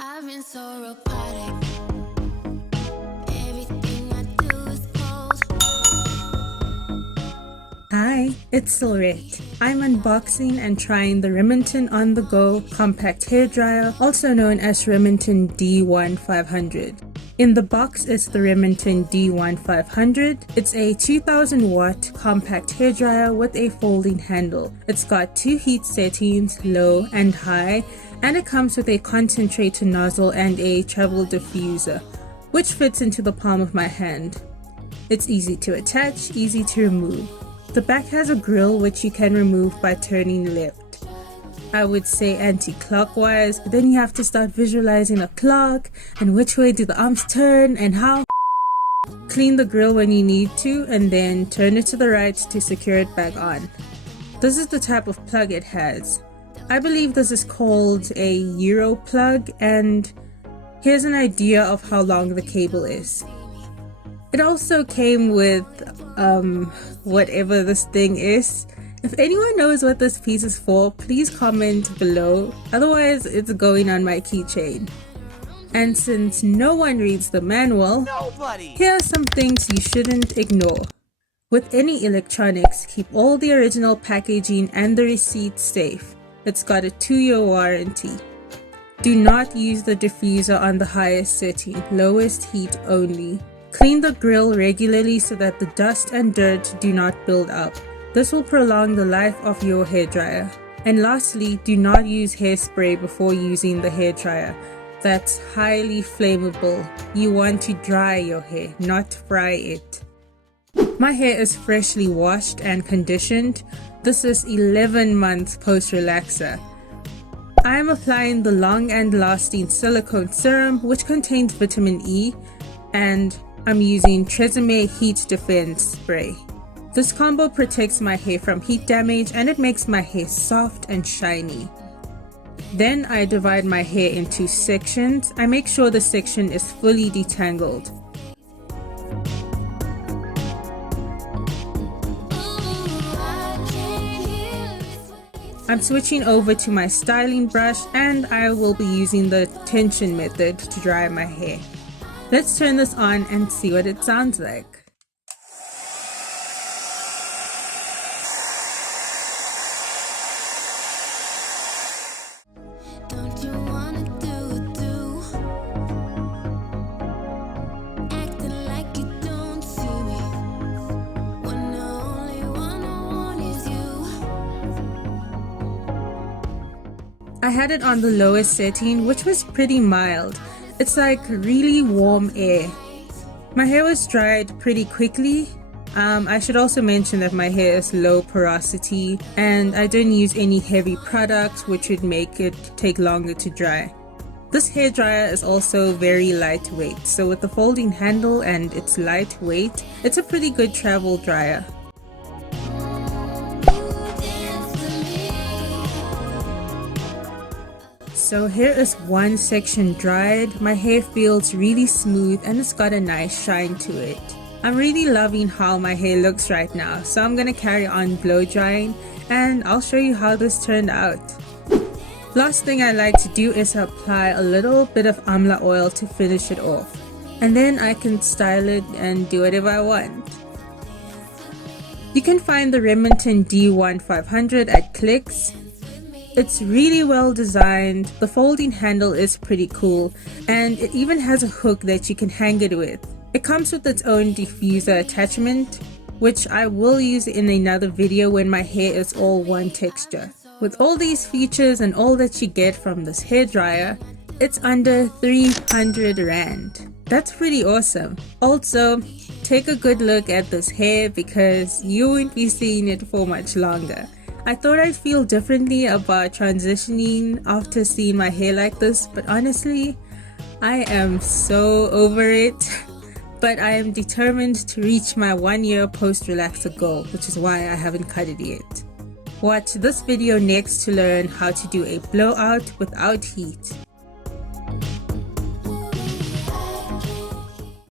I've been so robotic. Everything I do is cold. Hi, it's Sylrette. I'm unboxing and trying the Remington On The Go Compact Hairdryer, also known as Remington D1500. In the box is the Remington D1500. It's a 2000 watt compact hairdryer with a folding handle. It's got two heat settings, low and high, and it comes with a concentrator nozzle and a travel diffuser, which fits into the palm of my hand. It's easy to attach, easy to remove. The back has a grill which you can remove by turning left. I would say anti-clockwise, but then you have to start visualizing a clock and which way do the arms turn and how. Clean the grill when you need to and then turn it to the right to secure it back on. This is the type of plug it has. I believe this is called a Euro plug, and here's an idea of how long the cable is. It also came with whatever this thing is. If anyone knows what this piece is for, please comment below, otherwise it's going on my keychain. And since no one reads the manual, here are some things you shouldn't ignore. With any electronics, keep all the original packaging and the receipt safe. It's got a 2-year warranty. Do not use the diffuser on the highest setting, lowest heat only. Clean the grill regularly so that the dust and dirt do not build up. This will prolong the life of your hairdryer. And lastly, do not use hairspray before using the hairdryer. That's highly flammable. You want to dry your hair, not fry it. My hair is freshly washed and conditioned. This is 11 months post relaxer. I am applying the long and lasting silicone serum which contains vitamin E, and I'm using TRESemme heat defense spray. This combo protects my hair from heat damage and it makes my hair soft and shiny. Then I divide my hair into sections. I make sure the section is fully detangled. I'm switching over to my styling brush and I will be using the tension method to dry my hair. Let's turn this on and see what it sounds like. Don't you wanna do? Acting like you don't see me. When the only one I want is you. I had it on the lowest setting, which was pretty mild. It's like really warm air. My hair was dried pretty quickly. I should also mention that my hair is low porosity and I don't use any heavy products which would make it take longer to dry. This hairdryer is also very lightweight, so with the folding handle and its lightweight, it's a pretty good travel dryer. So here is one section dried. My hair feels really smooth and it's got a nice shine to it. I'm really loving how my hair looks right now, so I'm gonna carry on blow drying and I'll show you how this turned out. Last thing I like to do is apply a little bit of Amla oil to finish it off. And then I can style it and do whatever I want. You can find the Remington D1500 at Clicks. It's really well designed, the folding handle is pretty cool, and it even has a hook that you can hang it with. It comes with its own diffuser attachment, which I will use in another video when my hair is all one texture. With all these features and all that you get from this hairdryer, it's under 300 Rand. That's pretty awesome. Also, take a good look at this hair because you won't be seeing it for much longer. I thought I'd feel differently about transitioning after seeing my hair like this, but honestly, I am so over it. But I am determined to reach my 1-year post-relaxer goal, which is why I haven't cut it yet. Watch this video next to learn how to do a blowout without heat.